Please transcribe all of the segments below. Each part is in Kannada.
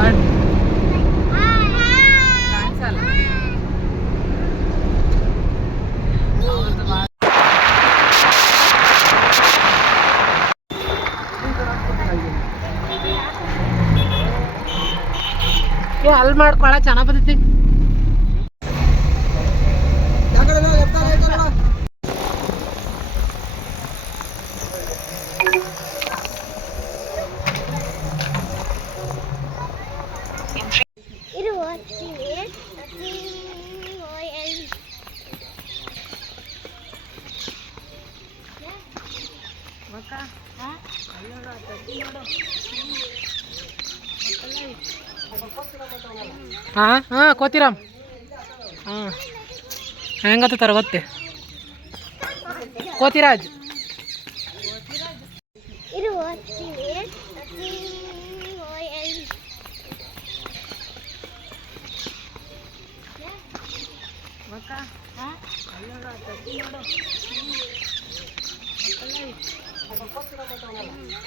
ಗಾಡ್ ಕಾಣಿಸಲ್ಲ ಅವ್ರ್ದು ಬಾ- ಏ ಅಲ್ಲಿ ಮಾಡ್ಕೊಳ ಚೆನ್ನಾಗ್ ಬರ್ತೈತಿ ಹಾ ಹಾಂ ಕೋತಿರಾಮ್. ಹಾ. ಹೆಂಗತ್ತಾರ ಗೊತ್ತೆ? ಕೋತಿರಾಜ್.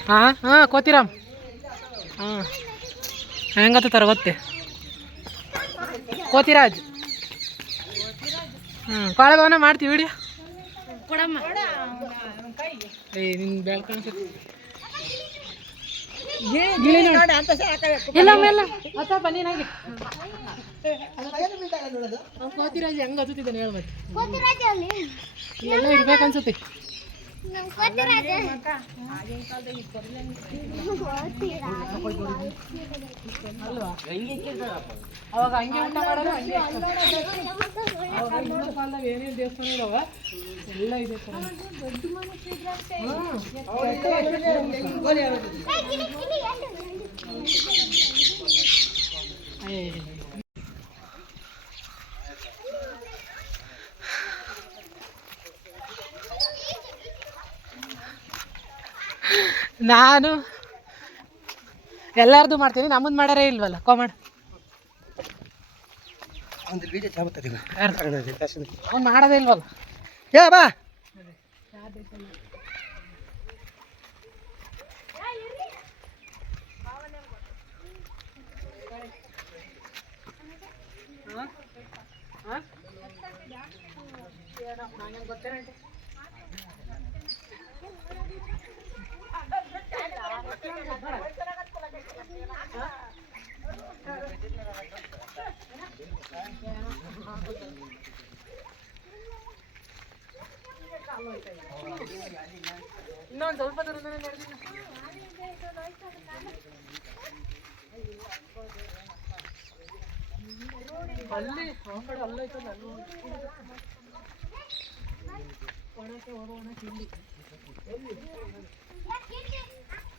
ಹಾಂ ಹಾಂ ಕೋತಿರಾಮ್. ಹಾ. ಹೆಂಗತ್ತಾರ ಗೊತ್ತೆ ಕೋತಿರಾಜ್. ಹ್ಞೂ ಕಾಳೆ ಭವನ ಮಾಡ್ತೀವಿ ವಿಡಿಯೋ ಕೊಡಮ್ಮ. ಏ ನಿನ್ ಬೆಳ್ ಕಾಣಿಸುತ್ತೆ. ಎಲ್ಲ ಮೇಲೆ ಅತ್ತ ಬನ್ನಿನಾಗಿ ಕೋತಿರಾಜ್ ಹೆಂಗ್ ಹತ್ತುತ್ತಿದ್ದಾನೆ ಹೇಳ್ಬೇಕು ಎಲ್ಲ ಇರ್ಬೇಕನ್ಸುತ್ತೆ ಅವಾಗ ಹಂಗೆ ಊಟ ಮಾಡೋದು ಕಾಲದಾಗ ಏನೇನು ದೇವಸ್ಥಾನ ಇದಾವ ಎಲ್ಲ ಇದೆ ಥರ ನಾನು ಎಲ್ಲಾರ್ದು ಮಾಡ್ತೀನಿ ನಮ್ಮದು ಮಾಡಾರೇ ಇಲ್ವಲ್ಲ? ಕಾಮಡ್ ಅವ್ನು ಮಾಡೋದೇ ಇಲ್ವಲ್ಲ? ಏ ಬಾ. ಇನ್ನೊಂದು ಸ್ವಲ್ಪ ದೂರದಲ್ಲೇ ನೋಡ್ತೀನಿ ಅಲ್ಲಿ ಆ ಕಡೆ ಅಲ್ಲೈತಲ್ಲ ಅಲ್ಲಿ ಒಣಕ್ಕೆ ಹೋಗೋಣ ತಿಂಡಿ ಎಲ್ಲಿ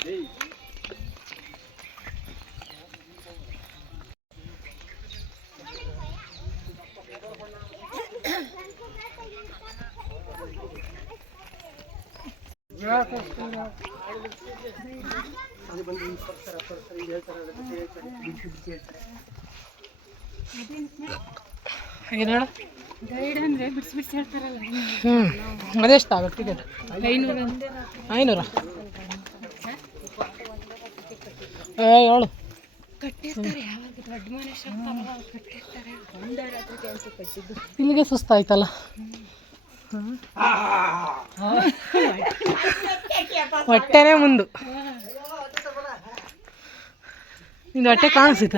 ಹ್ಞೂ ಇಲ್ಲ ಏನು ಹೇಳು? ಗೈಡ್ ಅಂದ್ರೆ ಬಿಡ್ಸಿ ಬಿಡ್ಸಿ ಹೇಳ್ತಾರಲ್ಲ ಹ್ಞೂ ಅದೆಷ್ಟು ಆಗುತ್ತೆ ಟಿಕೆಟ್ ಐನೂರು. ಐನೂರ? ಏ ಹೇಳು. ಕಟ್ಟಿರ್ತಾರೆ ಯಾವಾಗ ದೊಡ್ಡ ಮನುಷ್ಯ ಅವಾಗ ಕಟ್ಟಿರ್ತಾರೆ ಒಂದರ ಹತ್ರ ಕೆಲಸ ಕಟ್ಟಿದ್ದು ಇಲ್ಲಿಗೆ ಸುಸ್ತಾಯ್ತಲ್ಲ. ಹೊಟ್ಟೆನೇ ಮುಂದು. ನಿಂದು ಹೊಟ್ಟೆ ಕಾಣಿಸ್ತ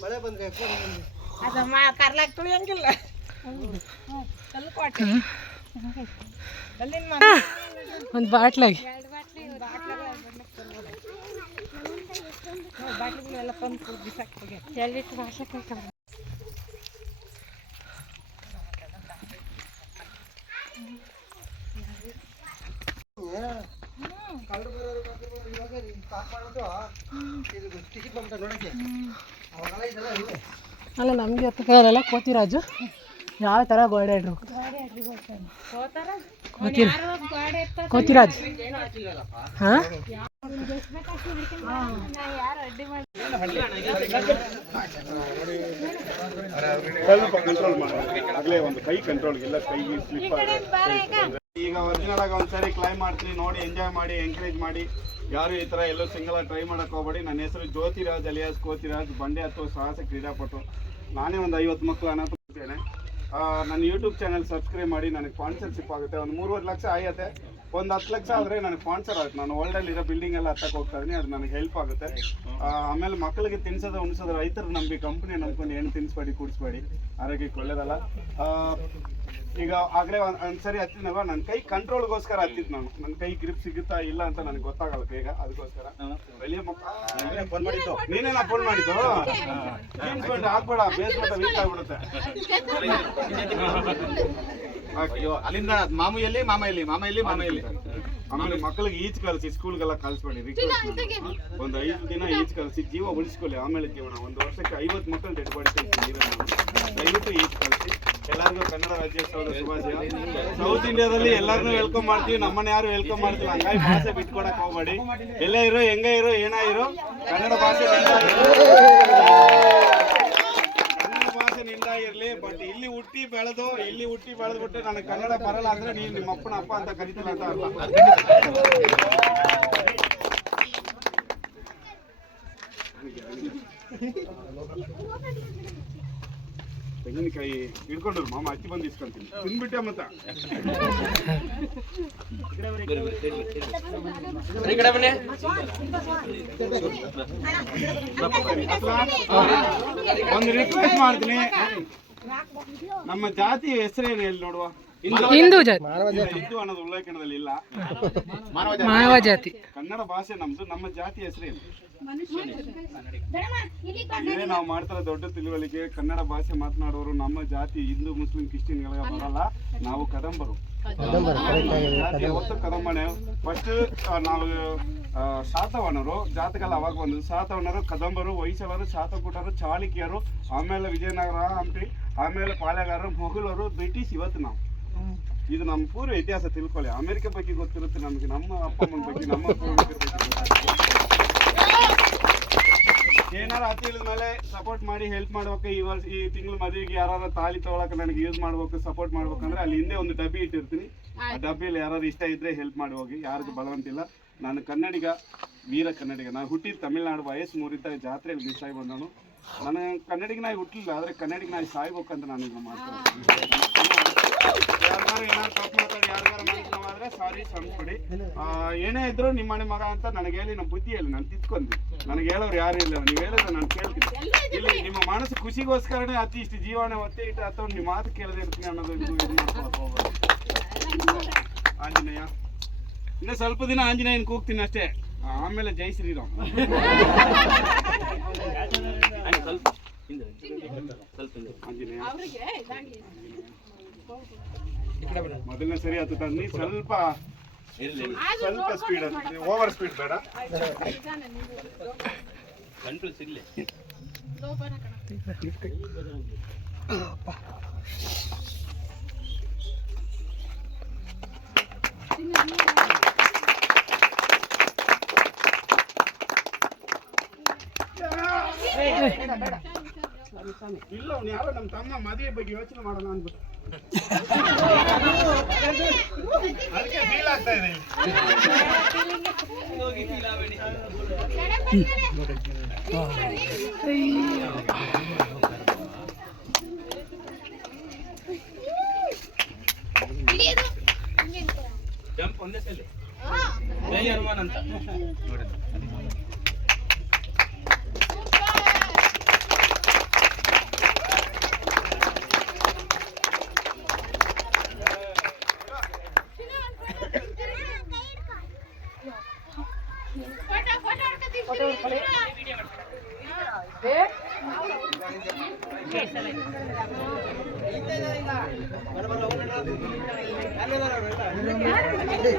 ಮಳೆ ಬಂದ್ರೆ ಅದಮ್ಮ ಕರ್ಲಾಕ್ ತುಳಿಯಂಗಿಲ್ಲ ಒಂದು ಬಾಟ್ಲಾಗಿ ಟಿಕೆಟ್ ನಮಗೆ ಹತ್ತಕ್ಕಾಗಲ್ಲ ಕೋತಿರಾಜು ಯಾವ ಥರ ಗೋಡೆ ಕೋತಿ ಕೋತಿರಾಜ್ ಹಾಂ ಸ್ವಲ್ಪ ಕಂಟ್ರೋಲ್ ಮಾಡಿ ಆಗ್ಲೇ ಒಂದು ಕೈ ಕಂಟ್ರೋಲ್ ಇಲ್ಲ ಕೈ ಸ್ಲಿಪ್ ಈಗ ಒರಿಜಿನಲ್ ಆಗಿ ಒಂದ್ಸರಿ ಕ್ಲೈಮ್ ಮಾಡ್ತೀನಿ ನೋಡಿ ಎಂಜಾಯ್ ಮಾಡಿ ಎಂಕರೇಜ್ ಮಾಡಿ. ಯಾರು ಈ ತರ ಎಲ್ಲೂ ಸಿಂಗಲ್ ಆಗಿ ಟ್ರೈ ಮಾಡಕ್ ಹೋಗ್ಬೇಡಿ. ನನ್ನ ಹೆಸರು ಜ್ಯೋತಿರಾಜ್ ಅಲಿಯಾಸ್ ಕೋತಿರಾಜ್ ಬಂಡೆ ಅಥವಾ ಸಾಹಸ ಕ್ರೀಡಾಪಟು. ನಾನೇ ಒಂದು ಐವತ್ತು ಮಕ್ಕಳು ಅನಾಥಿದ್ದೇನೆ ನನ್ನ ಯೂಟ್ಯೂಬ್ ಚಾನಲ್ ಸಬ್ಸ್ಕ್ರೈಬ್ ಮಾಡಿ ನನಗೆ ಸ್ಪಾನ್ಸರ್ಶಿಪ್ ಆಗುತ್ತೆ. ಒಂದು ಮೂರುವರೆ ಲಕ್ಷ ಆಯತ್ತೆ. ಒಂದು ಹತ್ತು ಲಕ್ಷ ಆದರೆ ನನಗೆ ಸ್ಪಾನ್ಸರ್ ಆಗುತ್ತೆ. ನಾನು ವರ್ಲ್ಡಲ್ಲಿ ಇರೋ ಬಿಲ್ಡಿಂಗ್ ಎಲ್ಲ ಹತ್ತಕ್ಕೆ ಹೋಗ್ತಾ ಇದೀನಿ ಅದು ನನಗೆ ಹೆಲ್ಪ್ ಆಗುತ್ತೆ. ಆಮೇಲೆ ಮಕ್ಕಳಿಗೆ ತಿನ್ಸೋದು, ಉಣಿಸೋದು ರೈತರು ನಂಬಿ ಕಂಪ್ನಿ ನಂಬ್ಕೊಂಡು ಏನು ತಿನ್ನಿಸ್ಬೇಡಿ ಕುಡಿಸ್ಬೇಡಿ. ಆರೋಗ್ಯಕ್ಕೆ ಒಳ್ಳೇದಲ್ಲ. ಈಗ ಆಗಲೇ ಒಂದು ಒಂದ್ಸರಿ ಹತ್ತಿದ್ನವ ನನ್ನ ಕೈ ಕಂಟ್ರೋಲ್ಗೋಸ್ಕರ ಹತ್ತಿದ್ ನಾನು. ನನ್ನ ಕೈ ಗ್ರಿಪ್ ಸಿಗುತ್ತಾ ಇಲ್ಲ ಅಂತ ನನಗೆ ಗೊತ್ತಾಗಲ್ಲ ಬೇಗ ಅದಕ್ಕೋಸ್ಕರ. ನೀನೇನ ಫೋನ್ ಮಾಡಿದ್ದು? ಜೀನ್ಸ್ ಫೋನ್ ಮಾಡಿದ್ದು ತಿನ್ಸ್ಕೊಂಡು ಹಾಕ್ಬೇಡ ಬೇಸ್ಮೆಂಟ್ ವೀಕ್ ಆಗ್ಬಿಡುತ್ತೆ. ಅಯ್ಯೋ ಅಲ್ಲಿಂದ ಮಾಮು ಎಲ್ಲಿ ಮಾಮ ಎಲ್ಲಿ ಮಾಮ ಎಲ್ಲಿ ಮಾಮ ಎಲ್ಲಿ ಆಮೇಲೆ ಮಕ್ಕಳಿಗೆ ಈಜ್ ಕಲಿಸಿ ಸ್ಕೂಲ್ಗೆಲ್ಲ ಕಲಿಸ್ಬೇಡಿ ರಿಕ್ವೆಸ್ಟ್ ಒಂದು ಐದು ದಿನ ಈಜ್ ಕಲಿಸಿ ಜೀವ ಉಳಿಸ್ಕೊಳ್ಳಿ. ಆಮೇಲೆ ಜೀವನ ಒಂದು ವರ್ಷಕ್ಕೆ ಐವತ್ತು ಮಕ್ಕಳು ಡೆಡ್ ಬಾಡಿ ದಯವಿಟ್ಟು ಈಜ್ ಕಲಿಸಿ. ಎಲ್ಲರಿಗೂ ಕನ್ನಡ ರಾಜ್ಯೋತ್ಸವದ ಶುಭಾಶಯ. ಸೌತ್ ಇಂಡಿಯಾದಲ್ಲಿ ಎಲ್ಲರನ್ನೂ ವೆಲ್ಕಮ್ ಮಾಡ್ತೀವಿ, ನಮ್ಮನ್ನ ಯಾರು ವೆಲ್ಕಮ್ ಮಾಡ್ತೀವಿ ಹಂಗಾಗಿ ಭಾಷೆ ಬಿಟ್ಕೊಡಕ್ ಹೋಗ್ಬೇಡಿ. ಎಲ್ಲೇ ಇರೋ, ಹೆಂಗ ಇರೋ, ಏನ ಇರೋ, ಕನ್ನಡ ಭಾಷೆ ಕನ್ನಡ ಭಾಷೆ ಇರ್ಲಿ ಬಟ್ ಇಲ್ಲಿ ಹುಟ್ಟಿ ಬೆಳೆದು, ಇಲ್ಲಿ ಹುಟ್ಟಿ ಬೆಳೆದ್ಬಿಟ್ಟು ನನಗೆ ಕನ್ನಡ ಬರಲ್ಲ ಅಂದ್ರೆ ನೀನು ನಿಮ್ಮ ಅಪ್ಪನ ಅಪ್ಪ ಅಂತ ಕರಿತಿಲ್ಲ ಅಂತ ಅರ್ಥ. ತೆಂಗಿನಕಾಯಿ ಹಿಡ್ಕೊಂಡ್ರು ಮಾಮ ಅಕ್ಕಿ ಬಂದು ಇಸ್ಕೊಂತೀನಿ. ತಿನ್ಬಿಟ್ಟೆ ಮತ್ತ. ಒಂದು ರಿಕ್ವೆಸ್ಟ್ ಮಾಡ್ತೀನಿ. ನಮ್ಮ ಜಾತಿ ಹೆಸರೇನು ಹೇಳಿ ನೋಡುವ? ಹಿಂದೂ ಜಾತಿ. ಹಿಂದೂ ಅನ್ನೋದು ಉಲ್ಲೇಖನದಲ್ಲಿ ಇಲ್ಲ. ಮಾನವ ಜಾತಿ. ಕನ್ನಡ ಭಾಷೆ ನಮ್ದು ನಮ್ಮ ಜಾತಿ ಹೆಸರೇನು ಇದೇ. ನಾವು ಮಾಡ್ತಾರ ದೊಡ್ಡ ತಿಳುವಳಿಕೆ ಕನ್ನಡ ಭಾಷೆ ಮಾತನಾಡೋರು ನಮ್ಮ ಜಾತಿ ಹಿಂದೂ ಮುಸ್ಲಿಂ ಕ್ರಿಶ್ಚಿಯನ್ಗಳಿಗೆ ಬರಲ್ಲ. ನಾವು ಕದಂಬರು. ಜಾತಿ ಯಾವತ್ತೂ ಕದಂಬನೇ ಫಸ್ಟ್ ನಾವು ಶಾತವನರು ಜಾತಕಲ್ಲ ಅವಾಗ ಬಂದು ಶಾತವನರು ಕದಂಬರು ಹೊಯ್ಸಳರು ಶಾತಕೂಟರು ಚಾಳುಕ್ಯರು ಆಮೇಲೆ ವಿಜಯನಗರ ಹಂಪಿ ಆಮೇಲೆ ಪಾಳೆಗಾರರು ಮೊಘಲರು ಬ್ರಿಟಿಷ್ ಇವತ್ತು ನಾವು. ಇದು ನಮ್ಮ ಪೂರ್ವ ಇತಿಹಾಸ ತಿಳ್ಕೊಳ್ಳಿ. ಅಮೆರಿಕ ಬಗ್ಗೆ ಗೊತ್ತಿರುತ್ತೆ ನಮಗೆ. ನಮ್ಮ ಅಪ್ಪ ಅಮ್ಮನ ಬಗ್ಗೆ ನಮ್ಮ ಪೂರ್ವಿಕರ ಬಗ್ಗೆ ಗೊತ್ತಿರುತ್ತೆ. ಏನಾರು ಅತಿ ಮೇಲೆ ಸಪೋರ್ಟ್ ಮಾಡಿ ಹೆಲ್ಪ್ ಮಾಡ್ಬೇಕು. ಈ ವರ್ಷ ಈ ತಿಂಗಳು ಮದುವೆಗೆ ಯಾರು ತಾಳಿ ತಗೊಳಕ್ಕೆ ನನಗೆ ಯೂಸ್ ಮಾಡ್ಬೇಕು ಸಪೋರ್ಟ್ ಮಾಡ್ಬೇಕಂದ್ರೆ ಅಲ್ಲಿ ಹಿಂದೆ ಒಂದು ಡಬ್ಬಿ ಇಟ್ಟಿರ್ತೀನಿ. ಆ ಡಬ್ಬಿಯಲ್ಲಿ ಯಾರು ಇಷ್ಟ ಇದ್ರೆ ಹೆಲ್ಪ್ ಮಾಡಿ ಹೋಗಿ. ಯಾರಿಗೂ ಬಲವಂತಿಲ್ಲ ನಾನು ಕನ್ನಡಿಗ ವೀರ ಕನ್ನಡಿಗ. ನಾನು ಹುಟ್ಟಿದ ತಮಿಳ್ನಾಡು ವಯಸ್ಸು ಮೂರಿದ್ದ ಜಾತ್ರೆಗೆ ಮಿಸ್ ಆಗಿ ಬಂದನು ನಾನು ಕನ್ನಡಿಗನಾಗಿ ಹುಟ್ಟಲಿಲ್ಲ ಆದರೆ ಕನ್ನಡಿಗನಾಗಿ ಸಾಯ್ಬೇಕಂತ ನಾನು ಮಾಡ್ತೀನಿ ಏನಾದ್ರು ತಪ್ಪು ಮಾತಾಡಿ ಯಾರ್ದಾರು ಮನಸ್ಸು ನೋವಾದ್ರೆ ಸಾರಿ ಏನೇ ಇದ್ರು ನಿಮ್ಮ ಮನೆ ಮಗ ಅಂತ ನನಗೆ ಹೇಳಿ ನಮ್ಮ ಬುದ್ಧಿ ಹೇಳಿ ನಾನು ತಿದ್ಕೊಂಡಿ ನನಗೆ ಹೇಳೋರು ಯಾರು ಇಲ್ಲ ನೀವು ಹೇಳಿದ್ರೆ ನಾನು ಕೇಳ್ತೀನಿ. ಇಲ್ಲಿ ನಿಮ್ಮ ಮನಸ್ಸು ಖುಷಿಗೋಸ್ಕರನೇ ಅತಿ ಇಷ್ಟು ಜೀವನ ಒತ್ತೆ ಇಟ್ಟು ಅಥವಾ ನಿಮ್ಮ ಮಾತು ಕೇಳದೆ ಇರ್ತೀನಿ ಅನ್ನೋದು. ಆಂಜನೇಯ. ಇನ್ನು ಸ್ವಲ್ಪ ದಿನ ಆಂಜನೇಯನ್ ಕೂಗ್ತೀನಿ ಅಷ್ಟೇ. ಆಮೇಲೆ ಜೈ ಶ್ರೀರಾಮ್. ಆಂಜನೇಯ. ಮೊದಲನೇ ಸರಿ ಹತ್ತು ತನ್ನಿ ಸ್ವಲ್ಪ ಸ್ವಲ್ಪ ಸ್ಪೀಡ್ ಓವರ್ ಸ್ಪೀಡ್ ಬೇಡ. ಇಲ್ಲ ಅವ್ನು ಯಾರೋ ನಮ್ಮ ತಮ್ಮ ಮದುವೆ ಬಗ್ಗೆ ಯೋಚನೆ ಮಾಡೋಣ ಅಂದ್ಬಿಟ್ಟು हल्के फील आते हैं नहीं लोग ही फील आवे नहीं đi.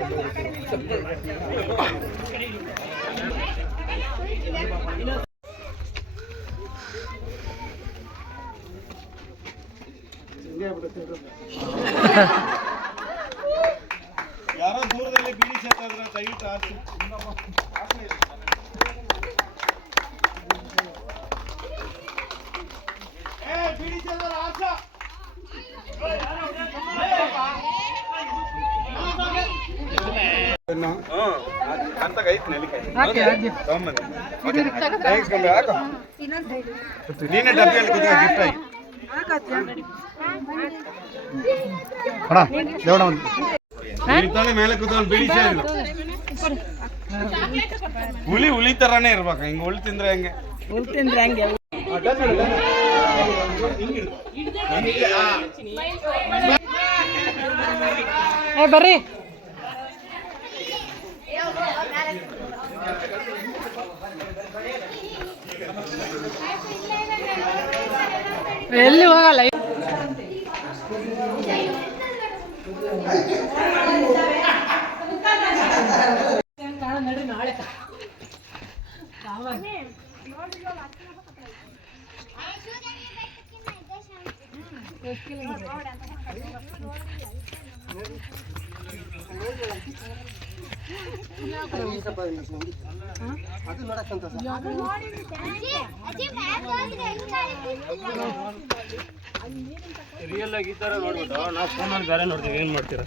ನೀನೇ ಡಬ್ಬಿಯಲ್ಲಿ ಗಿಫ್ಟ್ ಆಗಿ. ಮೇಲೆ ಕೂತ್ಕೊಂಡು ಬಿಳಿ ಹುಲಿ ಹುಲಿ ತರಾನೇ ಇರ್ಬೇಕು ಹಿಂಗೆ ಹುಳಿ ತಿಂದ್ರೆ ಹೆಂಗೆ? ಉಳ್ತಿಂದ್ರೆ ಹಂಗೆ? ಏ ಬರ್ರಿ. ಎಲ್ಲಿ ಹೋಗಲ್ಲ? ರಿಯಲ್ ಆಗಿ ಈ ಥರ ನೋಡ್ಬಿಟ್ಟು ನಾವು ಫೋನಲ್ಲಿ ಬೇರೆ ನೋಡ್ತೀವಿ ಏನ್ ಮಾಡ್ತೀರಾ?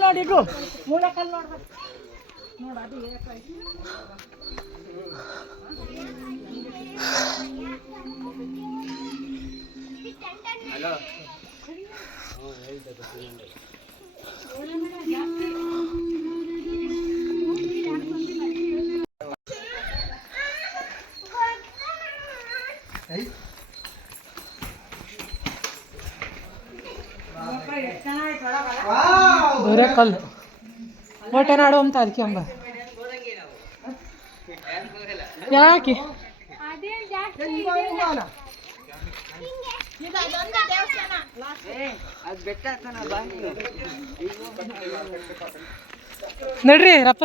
ನೋಡಿ ಇಡು ಮೂಳೆ ಕಲ್ಲು ನೋಡ್ಬೇಕು ನೋಡು ಅದು ಏಕಾಯ್ತು ಬೇರೆ ಕಲ್ಲು. ಹೊಟ್ಟೆ ನಾಡು ಅಂತ ಅದಕ್ಕೆ ಅಂಬ. ಯಾಕೆ? ನಡ್ರಿ ರಪ್ಪ.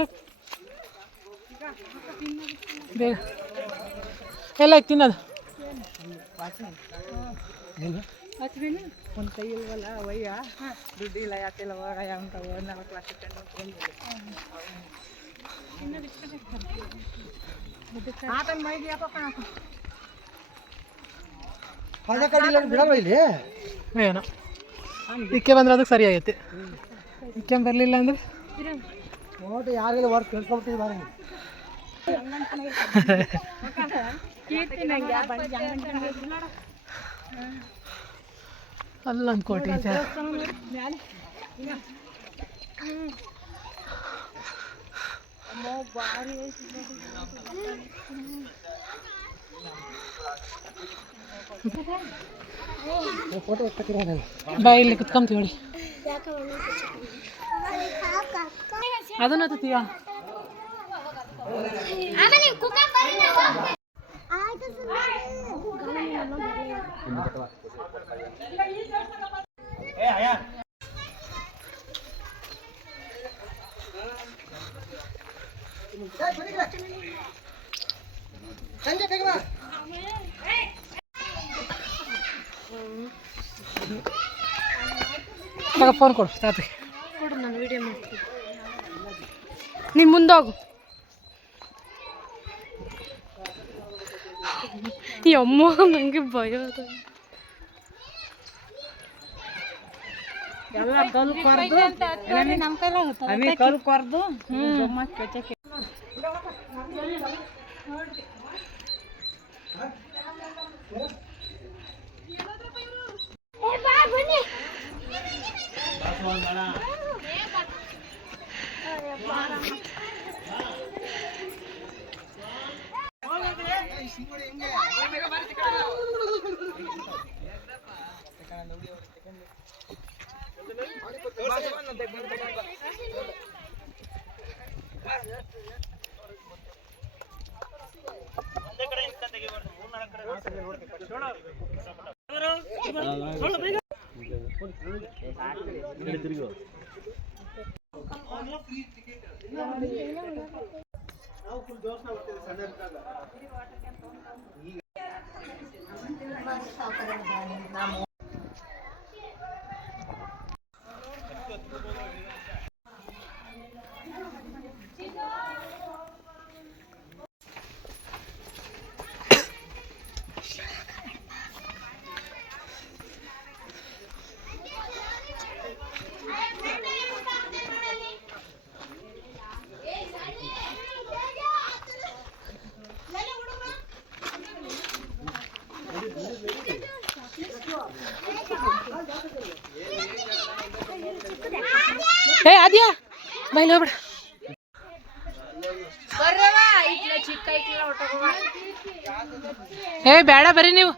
ಬೇಗ. ಎಲ್ಲ ಐತೆ ತಿನ್ನೋದು ಒಂದು ಕೈ ಇಲ್ವಲ್ಲ ವಯ್ಯ? ದುಡ್ಡು ಇಲ್ಲ ಯಾಕಿಲ್ಲ ಹೋಗಯ್ಯ ಅಂತ ಒಂದು ನಾಲ್ಕು ಲಕ್ಷ ಆತನ ಮೈಗೆ ಯಾಕೋ ಕಾಣಪ್ಪ ಹಣ ಕಡಿಲ್ಲ ಇಲ್ಲಿ? ಏನೋ. ಇಕ್ಕೆ ಬಂದ್ರೆ ಅದಕ್ಕೆ ಸರಿ ಆಗೈತೆ. ಇಕ್ಕೆ ಬರಲಿಲ್ಲ ಅಂದ್ರೆ? ನೋಡಿ ಯಾರಿಗೆಲ್ಲ ವರ್ಕ್ ಕೇಳ್ಕೊಬಿಟ್ಟಿದ್ದು ಬಾರಿ ಅಲ್ಲೊಂದು ಕೋಟಿ ಇದೆ ಫೋಟೋ ಎತ್ತಕ್ಕಿರೋಲ್ಲ ಬಾ ಇಲ್ಲಿ ಕುತ್ಕೊಂತೀವಿ ಹೇಳಿ ಅದನ್ನ ಹತ್ತೀಯ ಆಮೇಲೆ ಕುಕ್ಕ ಬರಲ್ಲ ಆಯ್ತು ಸಂಜೆ ಬೇಗ ಬಾ ತಗ ಫೋನ್ ಕೊಡು ತಾತಗೆ. ಕೊಡು ನಾನು ವಿಡಿಯೋ ಮಾಡ್ತೀನಿ. ನೀ ಮುಂದೋಗು ಈ ಅಮ್ಮ ನನಗೆ ಭಯ ಅದ ಎಲ್ಲ ಕಲ್ಲು ಕೊರ್ದು ನಮ್ಮ ಕೈಲಾಗುತ್ತೆ ಅಮಿ ಕಲ್ಲು ಕೊರ್ದು ಏ ಅದ್ಯಾ ಬೈಲ್ ಹೋಗ್ಬಿಡ ಏ ಬೇಡ ಬರ್ರಿ ನೀವು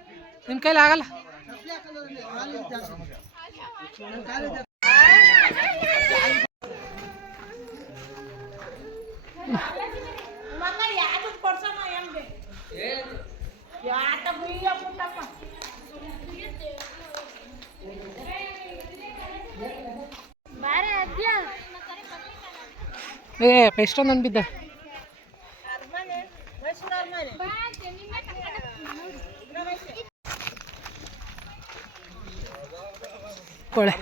ನಿಮ್ಮ ಕೈಲಿ ಆಗಲ್ಲ ಏ ಎಷ್ಟೊಂದು ಅನ್ಬಿದ್ದ ಕೊಳೆ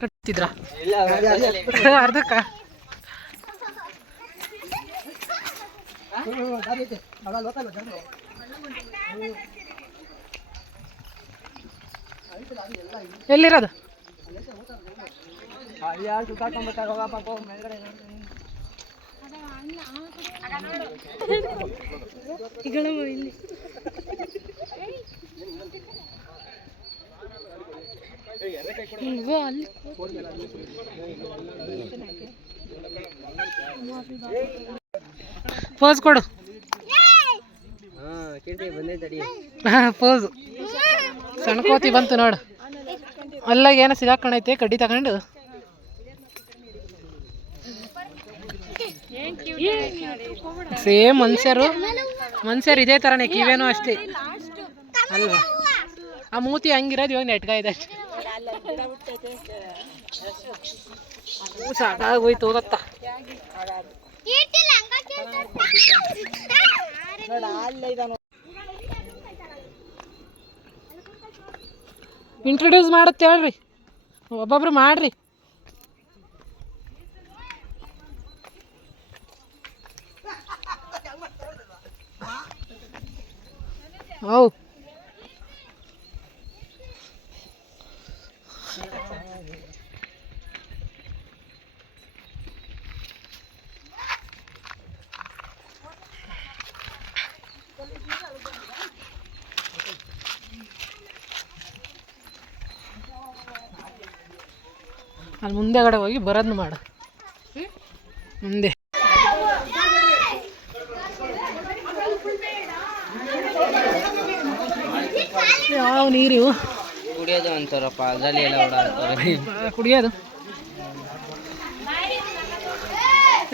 ಕಟ್ತಿದ್ರ? ಅರ್ಧಕ್ಕ? ಎಲ್ಲಿರೋದು? ಅಲ್ಲಿ ಪೋಸ್ ಕೊಡು. ಕೀರ್ತಿ ಬಂದೈತಡಿ ಪೋಸ್ ಸಣ್ಣ ಕೋತಿ ಬಂತು ನೋಡು. ಅಲ್ಲಾಗ ಏನೋ ಸಿಗಾಕೊಂಡೈತೆ ಕಡ್ಡಿ ತಗೊಂಡು. ಸೇಮ್ ಮನುಷ್ಯರು. ಮನುಷ್ಯರು ಇದೇ ಥರನೇ ಕಿವೇನೂ ಅಷ್ಟೇ. ಅಲ್ವಾ ಆ ಮೂತಿ ಹಂಗಿರೋದು ಇವಾಗ ನೆಟ್ಗ ಇದೆ ಸಾಕಾಗೋಯ್ತು ಓದತ್ತ ಇಂಟ್ರೊಡ್ಯೂಸ್ ಮಾಡತ್ತೆ ಹೇಳ್ರಿ. ಒಬ್ಬೊಬ್ರು ಮಾಡ್ರಿ. ಹೌ ಅಲ್ಲಿ ಮುಂದೆಗಡೆ ಹೋಗಿ ಬರೋದು ಮಾಡು. ಮುಂದೆ. ಯಾವ ನೀರು ಇವು? ಕುಡಿಯೋದು ಅಂತಾರಪ್ಪ ಅದರಲ್ಲಿ ಎಲ್ಲ ಓಡಾಡ್ತಾರೆ ಕುಡಿಯೋದು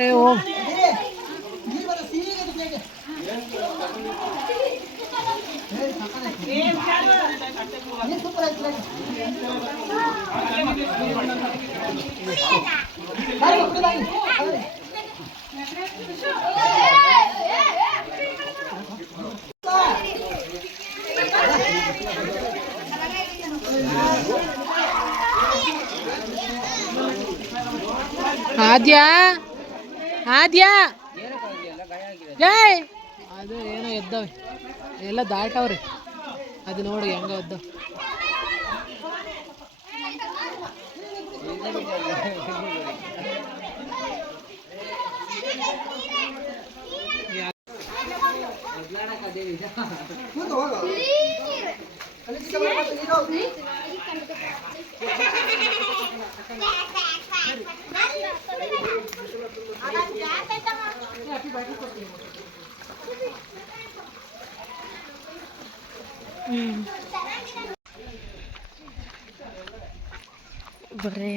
ಏ ಓ ಆದ್ಯಾ ಆದ್ಯಾ ಜೈ ಅದು ಏನೋ ಎದ್ದವೆ ಎಲ್ಲ ದಾಟವ್ರಿ ಅದು ನೋಡಿ ಹೆಂಗ ಎದ್ದವ ಬರ್ರಿ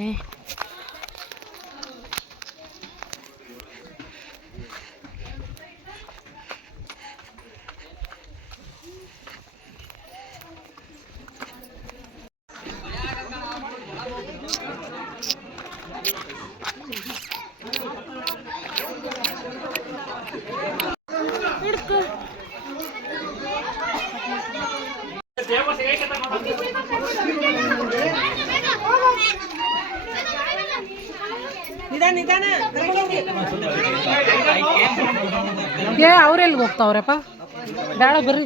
ಏ ಅವ್ರೆಲ್ಲಿಗೆ ಹೋಗ್ತಾವ್ರಪ್ಪ ಬೇಡ ಬರ್ರಿ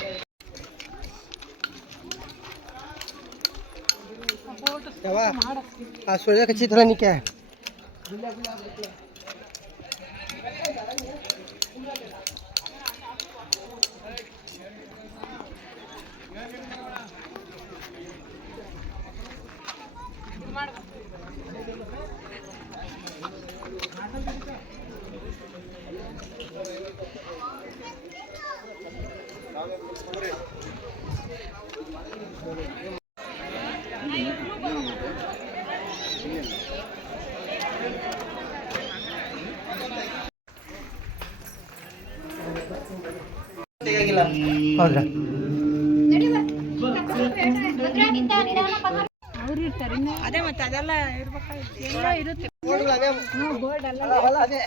ಆ ಸೊಳ್ಳೆ ಕಚ್ಚಿದ್ರ ನಿಕ್ಕೆ ಹೌದ್ರಾ? ಅದೇ ಮತ್ತೆ ಅದೆಲ್ಲ ಇರ್ಬೇಕಾಗಿತ್ತು. ಎಲ್ಲ ಇರುತ್ತೆ. ಅದೇ.